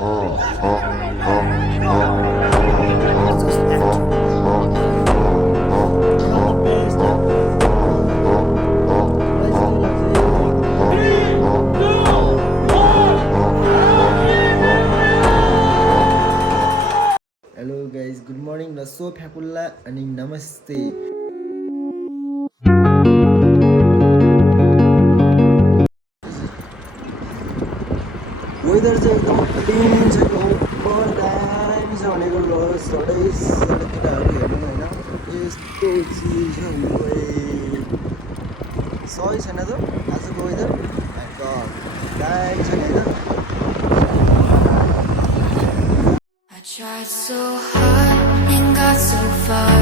Hello guys good morning र so फ्याकुल्ला अनि नमस्ते। वेदर चाहिँ एकदम क्लिन छ, ओभर दामी छ भनेको ल सधैँ केटाहरू हेर्नु होइन यस्तो चिज छ सही छैन त आजको वेदर दामी छ नि होइन। I tried so hard and got so far.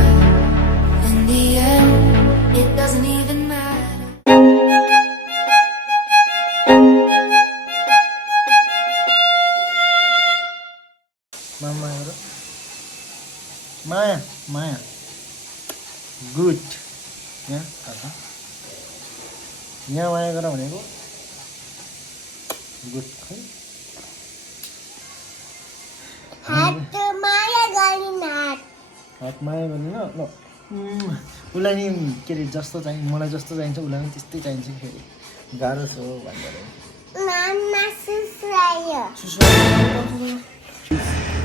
In the end, it doesn't even matter. Mama, Maya, Maya, good. Ya, kata. यहाँ माया गर भनेको गुड खै हात माया गर्ने ल उसलाई नि के अरे जस्तो चाहिन्छ मलाई जस्तो चाहिन्छ उसलाई पनि त्यस्तै चाहिन्छ कि फेरि गाह्रो छ भन्दा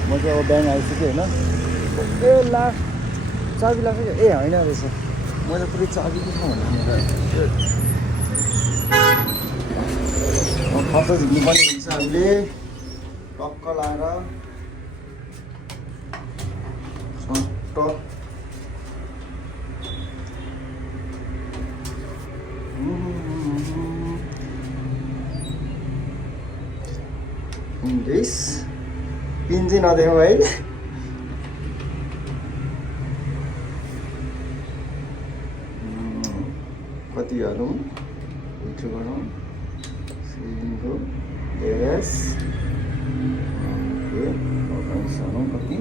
म चाहिँ अब ब्याङ्क आइसक्यो होइन ए ला चाबी लाग्छ ए होइन रहेछ म त पुरै चाबी के छ भन्नु खर्च झिक्नुपर्ने हुन्छ हामीले टक्क लाएर पिन चाहिँ नदेऊ है कति हालौँ मिठो गरौँ सिलिङको एस सानो कति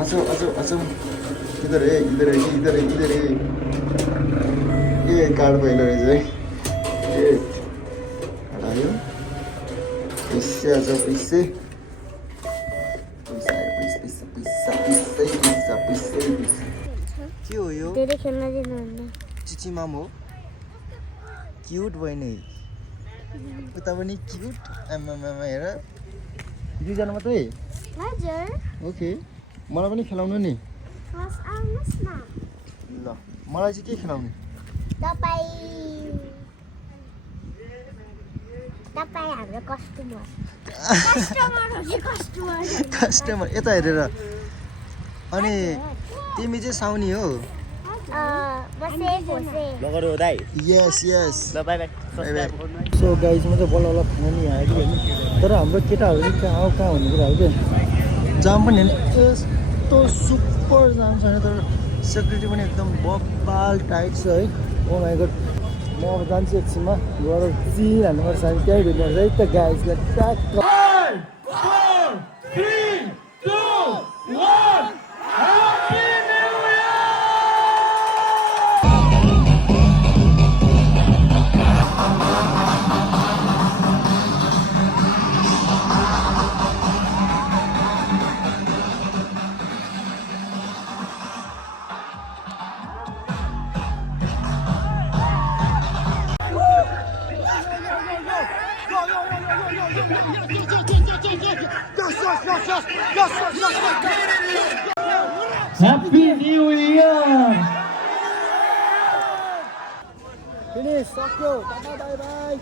अच्छा इधर है ये कार्ड पहिलो रहेछ है ए हटायो पैसा आज पैसा के हो यो चिची माम हो क्युट भयो नि उता पनि क्युट आमा हेर दुईजना मात्रै ओके मलाई पनि खेलाउनु नि ल मलाई चाहिँ के खेलाउने हाम्रो कस्टमर यता हेरेर अनि तिमी चाहिँ साउनी हो यस ल बाइ बाइ सो गाइज म चाहिँ बल्ल खाना नि आएको होइन तर हाम्रो केटाहरू नि कहाँ भन्ने कुराहरू के जाम पनि होइन यस्तो सुपर जाम छैन तर सेक्युरिटी पनि एकदम बब्बाल टाइट छ है ओ माइ गॉड म अब जान्छु एकछिनमा गएर चिल हान्नुपर्छ हामी त्यहीँ भेट्नुपर्छ है त गाइजलाई ट्याक्क Happy New Year! Finish, सक्यो टाटा बाई बाई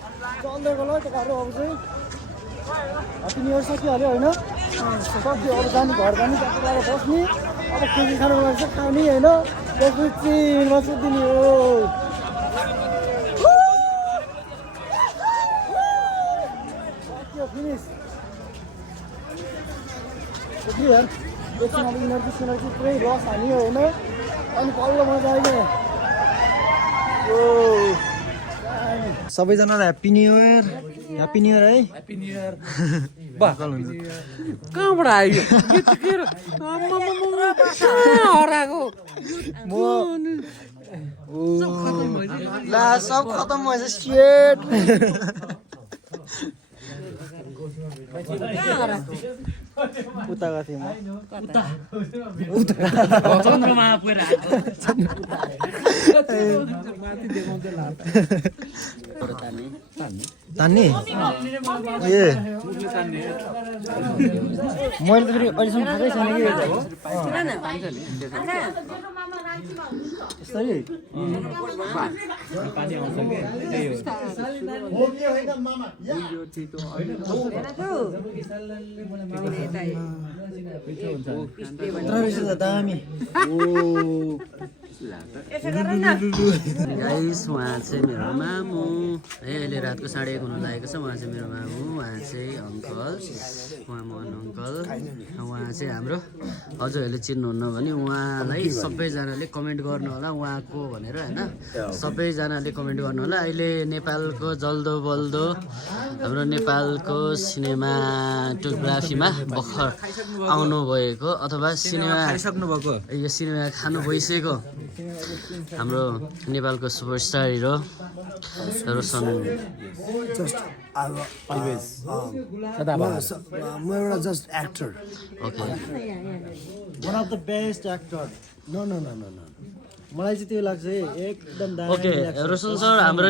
चल्दै गयो त घर अब चाहिँ ह्याप्पी न्यु इयर सकिहाल्यो होइन सक्यो अब जाने घर जाने टाटा लगाएर बस्ने अब केही खानु लाग्छ खाने होइन त्यसपछि चिनमा सुत्दिने हो सक्यो फिनिस यार एकछिन अब इनर्जी सिनर्जी पुरै रस हान्यो होइन अनि पल्लो मजा आइदियो सबैजनालाई ह्याप्पी न्यु इयर है ह्याप्पी न्यु इयर कहाँबाट आयो हराएको ला सब खतम भएछ सेट उता गएको थिएँ तान्ने ए मैले त फेरि अहिलेसम्म खाएकै छैन कि यसरी दामी गाइस उहाँ चाहिँ मेरो मामु है अहिले रातको 1:30 हुन लागेको छ उहाँ चाहिँ मेरो मामु उहाँ चाहिँ अङ्कल उहाँ मोहन अङ्कल उहाँ चाहिँ हाम्रो हजुरहरूले चिन्नुहुन्न भने उहाँलाई सबैजनाले कमेन्ट गर्नु होला उहाँको भनेर होइन सबैजनाले कमेन्ट गर्नु होला अहिले नेपालको जल्दो बल्दो हाम्रो नेपालको सिनेमाटोग्राफीमा भर्खर आउनु भएको अथवा सिनेमा खाइसक्नुभएको यो सिनेमा खानु भइसकेको हाम्रो नेपालको सुपरस्टार हिरो रोशन म एउटा just actor okay one of the best actor no मलाई चाहिँ त्यो लाग्छ है एकदम दामी ओके रोशन सर हाम्रो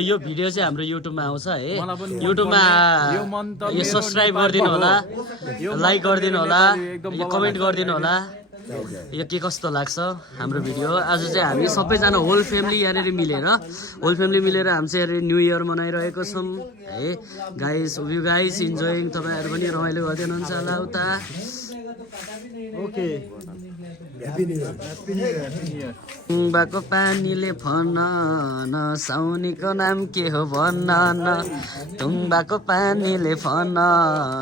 यो भिडियो चाहिँ हाम्रो युट्युबमा आउँछ है युट्युबमा यो सब्सक्राइब गरिदिनु होला लाइक गरिदिनु होला यो कमेन्ट गरिदिनु होला यो के कस्तो लाग्छ हाम्रो भिडियो आज चाहिँ हामी सबैजना होल फ्यामिली यहाँनिर मिलेर हामी चाहिँ न्यू इयर मनाइरहेको छौँ है गाइस यु गाइस इन्जोइङ तपाईँहरू पनि रमाइलो गर्दै हुनुहुन्छ होला उता ओके तुङ्बाको पानीले भन न साउनीको नाम के हो भन न तुङ्बाको पानीले भन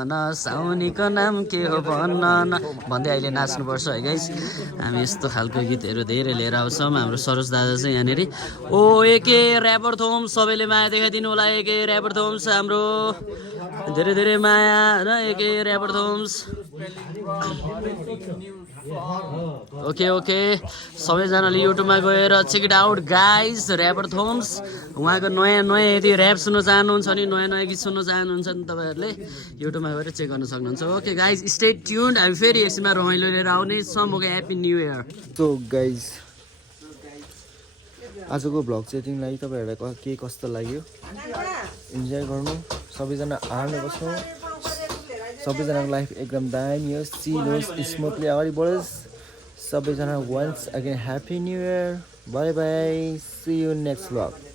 न साउनीको नाम के हो भन न भन्दै अहिले नाच्नुपर्छ है गाइस हामी यस्तो खालको गीतहरू धेरै लिएर आउँछौँ हाम्रो सरोज दादा चाहिँ यहाँनिर ओ एके ऱ्यापर थोम सबैले माया देखाइदिनु होला एके ऱ्यापर थोम्स हाम्रो धेरै धेरै माया र एके ऱ्यापर थोम्स ओके सबैजनाले युट्युबमा गएर check it out guys rapper थोम्स उहाँको नयाँ यदि ऱ्याप सुन्नु चाहनुहुन्छ भने नयाँ गीत सुन्नु चाहनुहुन्छ भने तपाईँहरूले युट्युबमा गएर चेक गर्न सक्नुहुन्छ ओके गाइस स्टे ट्युन्ड हामी फेरि यसमा रमाइलो लिएर आउने छौँ okay happy new year so guys आजको भ्लग चाहिँ तिमीलाई तपाईँहरूलाई के कस्तो लाग्यो इन्जोय गर्नु सबैजना आर्नु बस्नु सबैजनाको लाइफ एकदम दामी होस् चिल होस् स्मुथली अगाडि बढोस् सबैजना once again happy new year bye bye see you next vlog